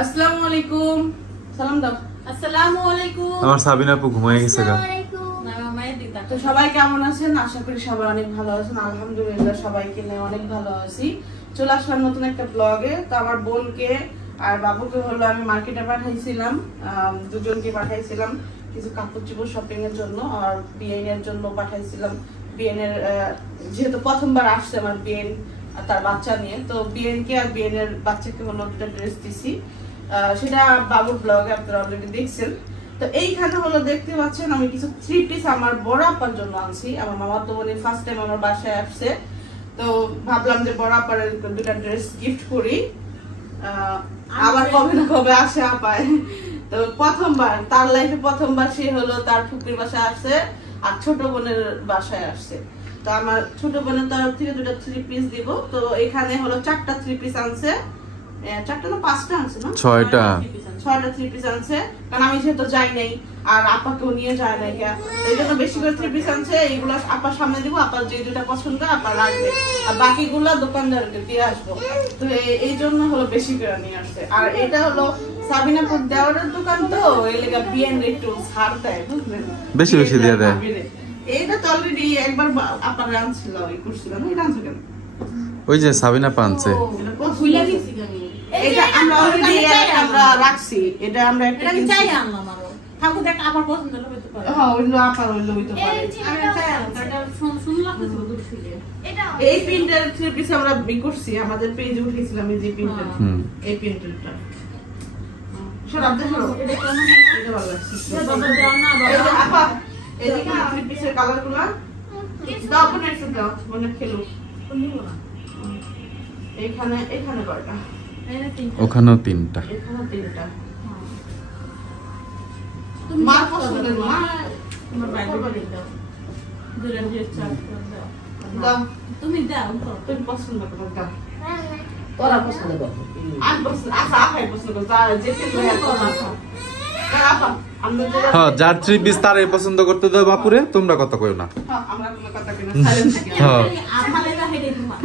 আসসালামু আলাইকুম। সালাম দাও। আসসালামু আলাইকুম। আমার সাবিনা আপু ঘুমিয়ে গেছে গা। তো সবাই কেমন আছেন? আশা করি সবাই অনেক ভালো আছেন। আলহামদুলিল্লাহ সবাইকে নিয়ে অনেক ভালো আছি। চলে আসলাম নতুন একটা ব্লগে। তো আমার বোনকে আর বাবুকে হলো আমি মার্কেটে পাঠাইছিলাম, দুজনকে পাঠাইছিলাম কিছু কাপড় চোপড় শপিং এর জন্য, আর বিয়ের জন্য পাঠাইছিলাম। বিয়ের যেহেতু প্রথমবার আসছে আমার বিয়েন আর তার বাচ্চা নিয়ে, তো বিয়েনকে আর বিয়েনের বাচ্চাকে হলো একটা ড্রেস দিছি, সেটা বাবুর ব্লগে আপনারা অলরেডি দেখছেন। তো এইখানে হলো দেখতে পাচ্ছেন আমি কিছু 3 পিস আমার বড় আপার জন্য আনছি। আমার মামা তো উনি ফার্স্ট টাইম আমার বাসায় আসছে, তো ভাবলাম যে বড় আপার দুটা ড্রেস গিফট করি, আবার কবে না কবে আসে আপায়। তো প্রথমবার তার লাইফে প্রথমবার সে হলো তার ফুপির বাসায় আসছে আর ছোট বোনের বাসায় আসছে। তো আমার ছোট বোনের তরফ থেকে দুটা 3 পিস দিব। তো এখানে হলো 4টা 3 পিস আনছে, 4টা না 5টা আনছে না 6টা 3 পিস আনছে, কারণ আমি যেহেতু যাই নাই আর আপাকেও নিয়ে যায় নাই, এই জন্য বেশি করে 3 পিস আনছে। এইগুলো আপার সামনে দিব, আপার যে দুটা পছন্দ আপা লাগবে, আর বাকিগুলো দোকানদারকে দিয়ে আসবো। তো এই জন্য হলো বেশি করে নিয়ে আসছে। আর এটা হলো সাবিনাপুর দেওয়ারের দোকান, তো এই লেগা বিএন একটু ছাড় দেয়, বুঝলেন, বেশি বেশি দিয়ে দেয়। এইটা তো অলরেডি একবার আপার আনছিল, এই করছিল না, এটা আনছে কেন? ওই যে সাবিনা পানছে ফুইলা গেছি আমি। এটা আমরা অলরেডি আমরা রাখছি, এটা আমরা একটা আমি চাই আনলাম আরো। ঠাকুর দেখ আবার পছন্দ হতে পারে। হ্যাঁ ওইলো আপার ওইলো হইতে পারে। আমি চাই আনলাম, এটা সুন্দর লাগতেছে দুটো ফুলে। এটা এই প্রিন্টের 3 পিস আমরা বি করছি, আমাদের পেজে উঠেছিলাম এই যে প্রিন্টার, এই প্রিন্টারটা সরাব দেখো, এটা কেমন হলো, এটা ভালো লাগছে। এটা বাবা দাও না এই যে বাবা। আপা এই যে 3 পিসের কালারগুলো দাও, কোন একটু দাও মনে খেলো। এখানে এখানে কয়টা, ওখানেও 3টা, এখানে 3টা। মা পছন্দের মা তোমার বাইরে দাও। দুটো ড্রেস চার দাও। দাও, তুমি দাও তো। তুমি পছন্দ করো দাও। তোরা পছন্দ কর। আজ পছন্দ আচ্ছা আপাই পছন্দ করো, যা যেতে লাগে করো আপা। আপা আমরা যে হ্যাঁ যার 3 পিস তারই পছন্দ করতে দাও বাপুরে, তোমরা কথা কইও না। হ্যাঁ আমরা কোনো কথা কিনা সাইলেন্ট থাকি। হ্যাঁ আমার লাগা হেডে তোমার।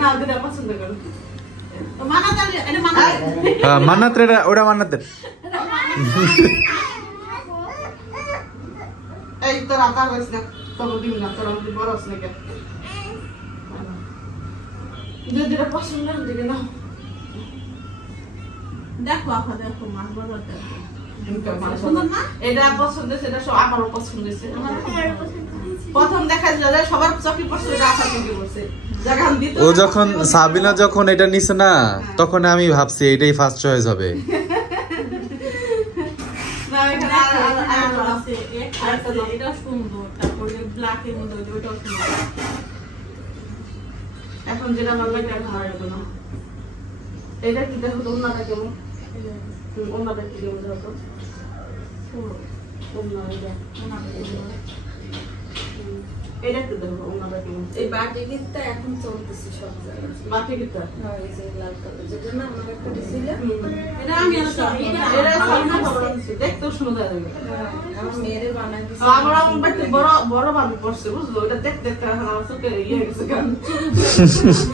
না দুটা পছন্দ করো। তো মানা দাও, এটা মানা। হ্যাঁ মান্নাত রে, ওটা মান্নাত। এই তো রাতা হইছে না, তবে দিন না তোরা আমাদের বড় আছে নাকি? দুটা পছন্দ দিকে না। দেখো আপা দেখো মাছ বাজার দেখো। এটা পছন্দ, সেটা সব আমারও পছন্দ হয়েছে। প্রথম দেখা যায় সবার চকি পছন্দ, এটা আশা চকি পড়ছে। ও যখন সাবিনা যখন এটা নিছে না, তখন আমি ভাবছি এটাই ফার্স্ট চয়েস হবে। এটা সুন্দর, তারপরে ব্ল্যাক এর মধ্যে ওইটাও সুন্দর। এখন যেটা ভালো লাগে আর ভালো লাগে না। এটা কি দেখো তো, ওনাটা কেমন, ওনাটা কি কেমন দেখো, এটা একটু দেখো ওনাটা কেমন। এই বাটি গিটটা এখন চলতেছে সব জায়গায়। বাকি কিটা হ্যাঁ এই যে লাল কালার যেটা না আমার একটা দিছিল। এটা আমি এটা সামনে ভালো লাগছে, দেখতেও সুন্দর লাগে। আমার মেয়েরে বানাই দিছে। আমার আমার বাড়িতে বড় বড় বাবু পড়ছে, বুঝলো, এটা দেখতে দেখতে এখন আমার চোখে ইয়ে হয়ে গেছে কেন।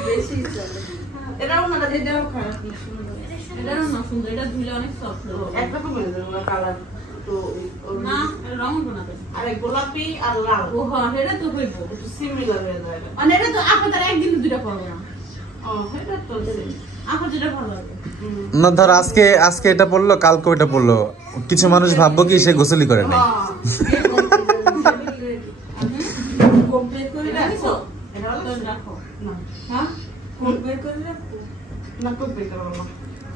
বেশি চলে। এটা ওনাটা এটাও খারাপ না, সুন্দর। এটাও না সুন্দর, এটা ধুলে অনেক সফট একটা তো মেলে দেবো কালার তো না, রং বানাবে। আরে গোলাপি আর লাল ও হ্যাঁ, এটা তো হইব। একটু সিমিলার হয়ে যায়। মানে এটা তো আপনি তার একদিন দুইটা পড়বে না। ও এটা তো আপনার যেটা ভালো লাগে। না ধর আজকে আজকে এটা পড়লো, কালকে ওটা পড়লো, কিছু মানুষ ভাববো কি সে গোসলই করে নাই। কমপ্লিট করে রাখো। এটা হলো রাখো না হ্যাঁ, কমপ্লিট করে রাখো। না করতে পারবো না।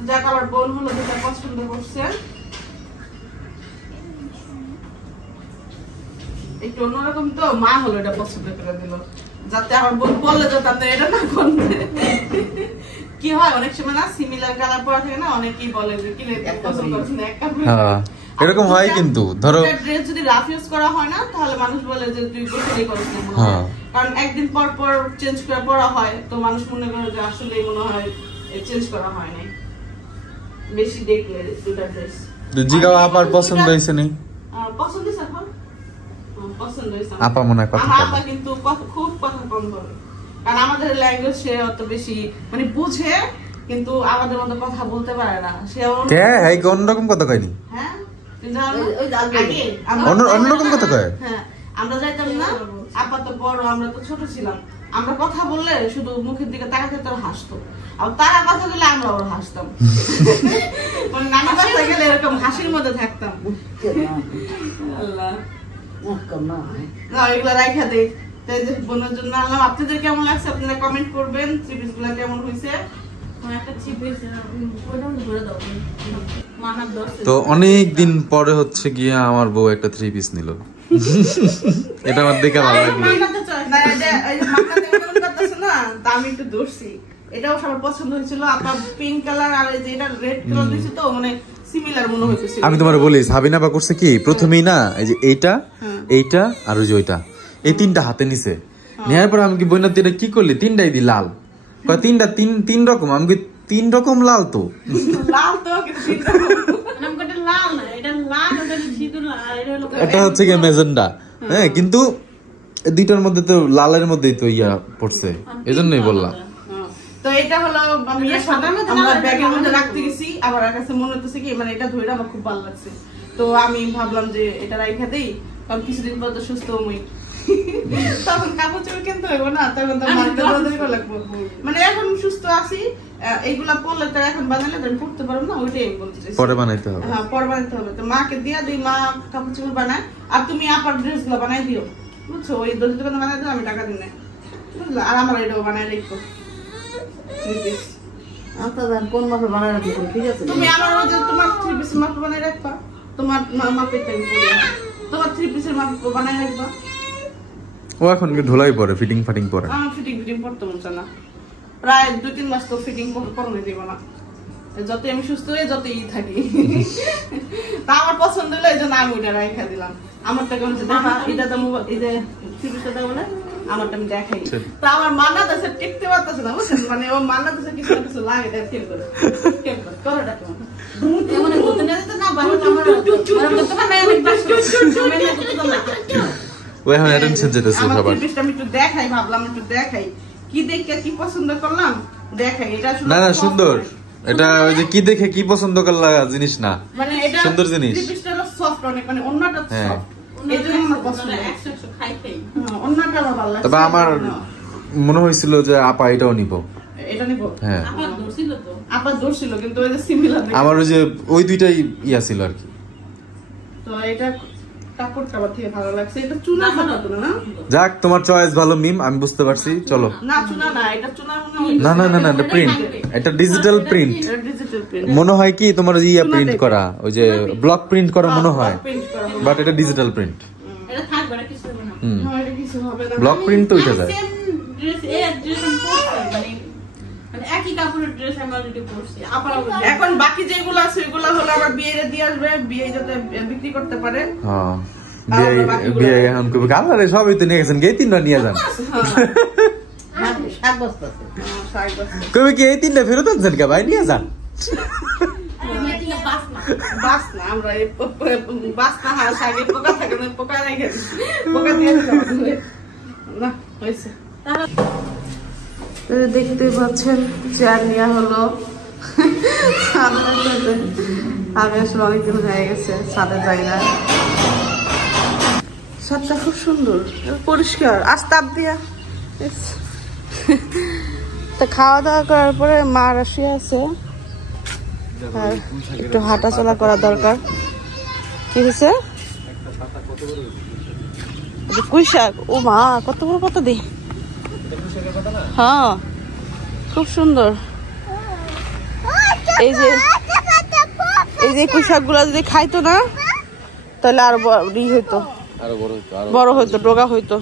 যাক আমার বোন হলো যেটা পছন্দ করছে, একটু অন্যরকম, তো মা হলো এটা পছন্দ করে দিল, যাতে আমার বোন বললে যাতে আপনি এটা না করতে। কি হয় অনেক সময় না সিমিলার কালার পরা থাকে না, অনেকেই বলে যে কি পছন্দ করছেন এক কাপড়। হ্যাঁ এরকম হয়, কিন্তু ধরো ড্রেস যদি রাফ ইউজ করা হয় না, তাহলে মানুষ বলে যে তুই গোসলই করিস না মনে হয়। হ্যাঁ। কারণ একদিন পর পর চেঞ্জ করে পরা হয়, তো মানুষ মনে করে যে আসলে মনে হয় চেঞ্জ করা হয় নাই, বেশি দেখলে দুটা ড্রেস। জিগা আপার পছন্দ হয়েছে নি, পছন্দ হয়েছে এখন? পছন্দ হয়েছে। আপা মনে হয় কথা আমার বলে। আপা কিন্তু খুব কথা কম বলে, কারণ আমাদের ল্যাঙ্গুয়েজ সে অত বেশি মানে বুঝে, কিন্তু আমাদের মতো কথা বলতে পারে না সে কে এই অন্যরকম কথা কয়নি হ্যাঁ কিন্তু ওই আগে অন্যরকম কথা কয় হ্যাঁ আমরা যাইতাম না আপা তো বড় আমরা তো ছোট ছিলাম আমরা কথা বললে শুধু মুখের দিকে তাকাতে তারা হাসতো আর তারা কথা বললে আমরা ওরা হাসতাম মানে নানা বাসায় গেলে এরকম হাসির মধ্যে থাকতাম আল্লাহ না এগুলো রাইখা দেই তাই যে বোনের জন্য আনলাম আপনাদের কেমন লাগছে আপনারা কমেন্ট করবেন থ্রি পিস গুলা কেমন হয়েছে একটা চিপ এসে ওইটা ধরে দাও মানার দশ তো অনেক দিন পরে হচ্ছে গিয়ে আমার বউ একটা 3 পিস নিল এটা আমার দেখে ভালো লাগলো না এই যে মাথাতে কেমন করতেছে না তা আমি একটু দৌড়ছি এটাও সবার পছন্দ হয়েছিল আপনার পিঙ্ক কালার আর এই যে এটা রেড কালার দিয়েছে তো মানে সিমিলার মনে হইতেছিল আমি তোমার বলি সাবিনা বা করছে কি প্রথমেই না এই যে এইটা আর ওই যে ওইটা এই তিনটা হাতে নিছে নেওয়ার পর আমি কি বইনা এটা কি করলি তিনটাই দি লাল কয় তিনটা তিন রকম আমি কি 3 রকম লাল তো লাল তো কিন্তু নামটা লাল না এটা লাল ওটা সিঁদুর লাল এটা হলো এটা হচ্ছে কি মেজেন্ডা হ্যাঁ কিন্তু এই দুইটার মধ্যে তো লালের মধ্যেই তো ইয়া পড়ছে এজন্যই বললাম তো এটা হলো আমি আমরা ব্যাগের মধ্যে রাখতে গেছি আবার কাছে মনে হচ্ছে কি মানে এটা ধরে আমার খুব ভালো লাগছে তো আমি ভাবলাম যে এটা রাইখা দেই কারণ কিছুদিন পর তো সুস্থ হই তখন কাপড় চোপড় কিনতে হইব না তখন তো মার্কেট করা লাগবে মানে এখন সুস্থ আছি এইগুলা পরলে তো এখন বানালে তো পড়তে পারবো না ওইটাই আমি বলতেছি পরে বানাইতে হবে হ্যাঁ পরে বানাইতে হবে তো মাকে দিয়া দিই মা কাপড় চোপড় বানায় আর তুমি আপার ড্রেস গুলো বানাই দিও বুঝছো ওই দোকানে দোকানে বানাই দিও আমি টাকা দিই না বুঝলো আর আমার এটাও বানাই রেখো কোন মাপে বানায় রাখি ঠিক আছে তুমি আমার ওই যে তোমার 3 পিস মাপ বানাই রাখবা তোমার মাপে টাইম পড়ে তোমার 3 পিসের মাপ বানাই রাখবা ও এখন কি ঢোলাই পরে ফিটিং ফাটিং পরে আমার ফিটিং পড়তে মন চায় না প্রায় 2-3 মাস তো ফিটিং পড়নে দিব না যত আমি সুস্থ হয়ে যতই থাকি তা আমার পছন্দ হলো এই জন্য আমি ওটা রাইখা দিলাম আমারটা কেমন দেখা এটা তো এই যে 3 পিসটা বলে আমারটা আমি দেখাই তা আমার মান্না দাসে টিকতে পারতেছে না বুঝছেন মানে ও মান্না দাসে কিছু না কিছু লাগে তাই ফিল করে করোটা কেমন এমন করতে না তো না বাইরে আমার করতে না অনেক কষ্ট মেনে করতে না ও এখন অ্যাটেনশন যেতেছে আমার সবার পিসটা আমি একটু দেখাই ভাবলাম একটু দেখাই কি দেখে কি পছন্দ করলাম দেখাই এটা না না সুন্দর এটা ওই যে কি দেখে কি পছন্দ করলা জিনিস না মানে এটা সুন্দর জিনিস পিসটা হলো সফট অনেক মানে অন্যটা হ্যাঁ। সফট এই জন্য আমার পছন্দ 100 খাই খাই অন্যটা আমার ভালো লাগছে তবে আমার মনে হয়েছিল যে আপা এটাও নিব এটা নিব হ্যাঁ আমার দর্শিল তো আপা দর্শিল কিন্তু ওই যে সিমিলার আমার ওই যে ওই দুইটাই ইয়া ছিল আর কি তো এটা কাপড় কাপড় থেকে ভালো লাগছে এটা চুনা কাপড় না যাক তোমার চয়েস ভালো মিম আমি বুঝতে পারছি চলো না চুনা না এটা চুনা মনে হয় না না না না এটা প্রিন্ট এটা ডিজিটাল প্রিন্ট এটা ডিজিটাল প্রিন্ট মনে হয় কি তোমার ইয়া প্রিন্ট করা ওই যে ব্লক প্রিন্ট করা মনে হয় প্রিন্ট করা হবে বাট এটা ডিজিটাল প্রিন্ট এটা থাকবে না কিছু হবে না না এটা কিছু হবে না ব্লক প্রিন্ট তো উঠে যায় সেম ড্রেস ড্রেস আমি পরছি মানে একই কাপড়ের ড্রেস আমি অলরেডি পরছি আপারা এখন বাকি যেগুলো আছে ওগুলো হলো আবার বিয়েরে দিয়ে আসবে বিয়ে যাতে বিক্রি করতে পারে হ্যাঁ বিয়ে এখন কবে কালারে সবই তো নিয়ে গেছেন গে তিনটা নিয়ে যান 7 বস্তা আছে কবে কি এই তিনটা ফেরত আনছেন কে ভাই নিয়ে যান বাস না আমরা বাস না হাস আগে পোকা থাকে না পোকা রেখে পোকা দিয়ে না হয়েছে দেখতে পাচ্ছেন চেয়ার নেওয়া হলো আমি আসলে অনেকদিন হয়ে গেছে ছাদে যাই না ছাদটা খুব সুন্দর পরিষ্কার আস্তাব দিয়া তা খাওয়া দাওয়া করার পরে মা রাশি আছে আর একটু হাঁটা চলা করা দরকার কি হয়েছে পুঁই শাক ও মা কত বড় কত দি হ্যাঁ খুব সুন্দর এই যে পুঁই শাক গুলা যদি খাইতো না তাহলে আরো হইতো বড় হইতো ডোগা হইতো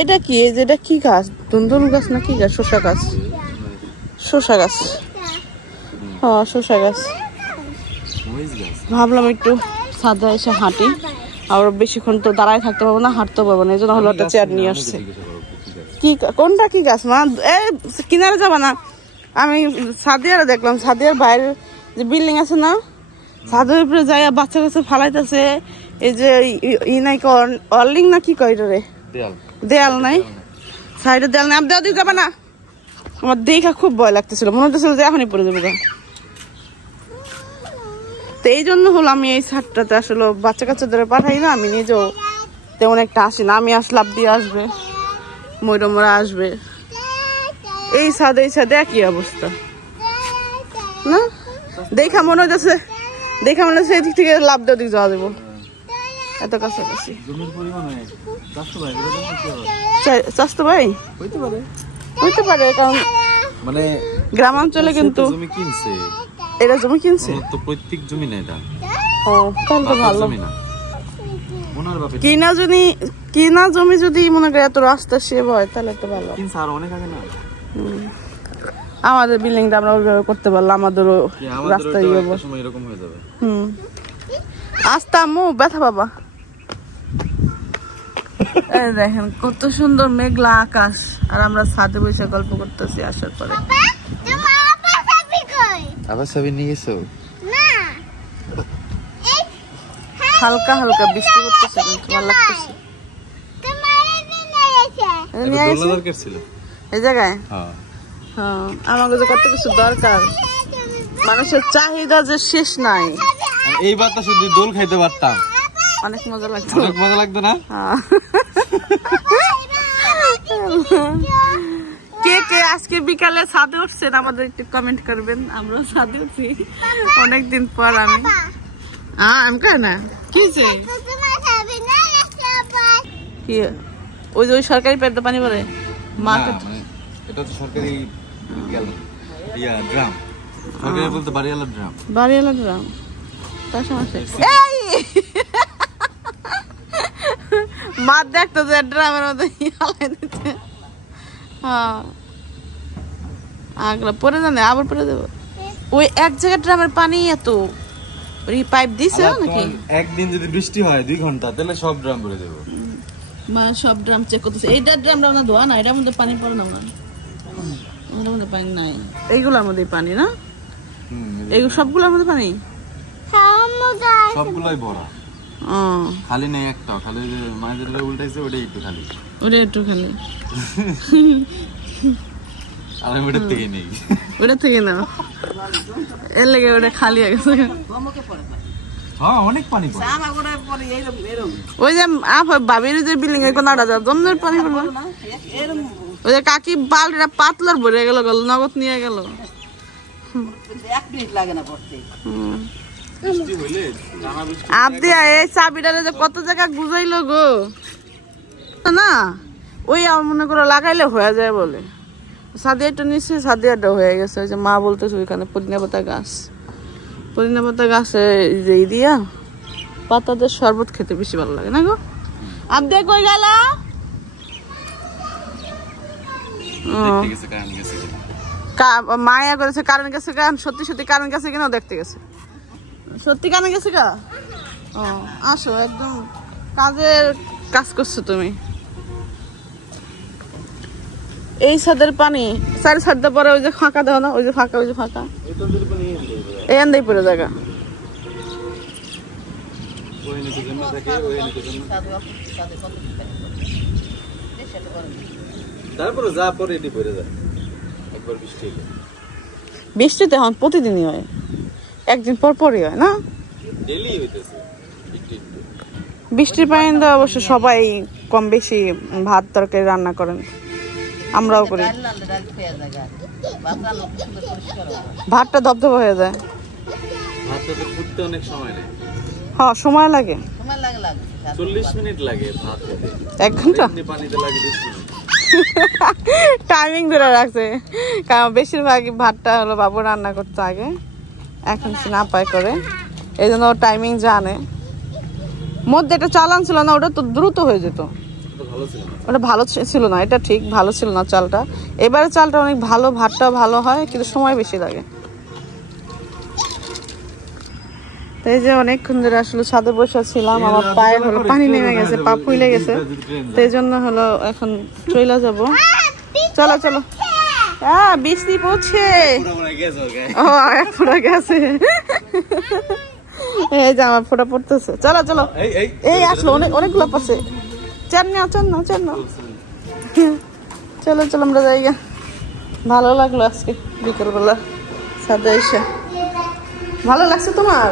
এটা কি এই যে এটা কি গাছ ধুন্দুল গাছ না কি গাছ শসা গাছ হ্যাঁ শসা গাছ ভাবলাম একটু ছাদে এসে হাঁটি আর বেশিক্ষণ তো দাঁড়ায় থাকতে পারবো না হাঁটতে পারবো না এই জন্য হলো একটা চেয়ার নিয়ে আসছে কি কোনটা কি গাছ মা কিনারে যাবা না আমি সাদিয়ারে দেখলাম সাদিয়ার বাইরে যে বিল্ডিং আছে না ছাদের উপরে যাই বাচ্চা কাছে ফালাইতেছে এই যে ই নাই অর্লিং না কি কয় রে দেয়াল নাই সাইডে দেয়াল না দেওয়া দিকে যাবে না। আমার দেখা খুব ভয় লাগতেছিল, মনে হচ্ছিল যে এখনই পড়ে যাবে। তো এই জন্য হলো আমি এই ছাদটাতে আসলে বাচ্চা কাচ্চাদের পাঠাই না, আমি নিজেও তেমন একটা আসি না। আমি আসলাম দিয়ে আসবে, ময়ূরমরা আসবে, এই ছাদে একই অবস্থা না। দেখা মনে হচ্ছে এদিক থেকে লাভ দেওয়া দিক যাওয়া দেবো, এত কাছাকাছি। চাষতো ভাই হইতে পারে, কারণ মানে গ্রামাঞ্চলে কিন্তু জমি কিনছে, এরা জমি কিনছে তো প্রত্যেক জমি না এটা। ও তাহলে তো ভালো। ওনার বাপে কিনা জমি যদি মনে করে এত রাস্তা সেভ হয় তাহলে তো ভালো। কিনছে আর অনেক আগে না। আমাদের বিল্ডিংটা আমরা ওইভাবে করতে পারলাম, আমাদেরও রাস্তা এরকম হয়ে যাবে। আস্তে আম্মু ব্যথা বাবা। এই দেখেন কত সুন্দর মেঘলা আকাশ, আর আমরা ছাদে বসে গল্প করতেছি আসার পরে। আবার ছবি নিয়ে গেছো? হালকা হালকা বৃষ্টি করতেছে, কিন্তু ভালো লাগতেছে। এই জায়গায় আমাকে যে কত কিছু দরকার, মানুষের চাহিদা যে শেষ নাই। এই বাতাসে যদি দোল খাইতে পারতাম অনেক মজা লাগতো। অনেক মজা লাগতো না? কে কে আজকে বিকালে ছাদে উঠছেন আমাদের একটু কমেন্ট করবেন। আমরা ছাদে উঠছি অনেকদিন পর। আমি কেন না কি ওই যে ওই সরকারি পাইপটা পানি পড়ে মাকে, এটা তো সরকারি ড্রাম, সরকারি বলতে বাড়িওয়ালা ড্রাম। তার সমস্যা মা দেখতো যে ড্রামের মধ্যে হালাই দিচ্ছে। আগলা পরে জানে আবার পরে দেবো। ওই এক জায়গায় ড্রামের পানি এত পাইপ দিছে নাকি? একদিন যদি বৃষ্টি হয় 2 ঘন্টা তাহলে সব ড্রাম ভরে দেবো। মা সব ড্রাম চেক করতেছে। এইটা ড্রামটা না ধোয়া না, এটার মধ্যে পানি পড়ে না, এটার মধ্যে পানি নাই। এইগুলোর মধ্যে পানি না, এইগুলো সবগুলোর মধ্যে পানি, সবগুলাই ভরা, খালি নেই একটা। খালি মায়ের উল্টাইছে ওটাই একটু খালি, আর ওটার থেকে নেই, ওটা থেকে না, এর লেগে ওটা খালি হয়ে গেছে। অনেক পানি ওই যে ভাবির যে বিল্ডিং এর কোনাটা জমনের পানি পড়লো, ওই যে কাকি বালতিটা পাতলার ভরে গেল, নগদ নিয়ে গেল। আবদিয়া এই চাবিটারে যে কত জায়গা গুজাইলো গো না, ওই মনে করে লাগাইলে হয়ে যায় বলে। সাদিয়াটা নিচ্ছে, সাদিয়াটা হয়ে গেছে। ওই যে মা বলতেছে ওইখানে পুদিনা পাতা গাছে যে দিয়া পাতাদের শরবত খেতে বেশি ভালো লাগে না গো। আবদিয়া কই গেল? মায়া করেছে কারেন্ট গেছে, সত্যি কারেন্ট গেছে কিনা দেখতে গেছে। সত্যি কারেন্ট গেছে গা? ও আসো, একদম কাজ করছো তুমি। এই ছাদের পানি চারি ছাড়তে পরে ওই যে ফাঁকা দেওয়া না, ওই যে ফাঁকা এখান পরে জায়গা। বৃষ্টিতে এখন প্রতিদিনই হয়, একদিন পর পরই হয় না? বৃষ্টির পানি দেওয়া অবশ্য সবাই কম বেশি ভাত তরকারি রান্না করেন, আমরাও করি। ভাতটা ধবধবা হয়ে যায়। হ্যাঁ সময় লাগে, 40 মিনিট লাগে, 1 ঘন্টা টাইমিং ধরে রাখছে। কারণ বেশিরভাগই ভাতটা হলো বাবু রান্না করতে আগে, এখন সে না পায় করে, এই জন্য টাইমিং জানে। মধ্যে একটা চালান ছিল না, ওটা তো দ্রুত হয়ে যেত, ওটা ভালো ছিল না, এটা ঠিক ভালো ছিল না চালটা। এবারে চালটা অনেক ভালো, ভাতটা ভালো হয়, কিন্তু সময় বেশি লাগে। এই যে অনেকক্ষণ ধরে আসলে ছাদে বসে ছিলাম, আমার পায়ে হলো পানি নেমে গেছে, পা ফুলে গেছে, সেই জন্য হলো এখন চলে যাবো। চলো বৃষ্টি পড়ছে, ও ফোটা গেছে, এই যে আমার ফোটা পড়তেছে। চলো এই আসলো, অনেকগুলো পাশে। চান চলো চলো আমরা যাই গা। ভালো লাগলো আজকে বিকেলবেলা ছাদে এসে। ভালো লাগছে তোমার?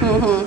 হুম হুম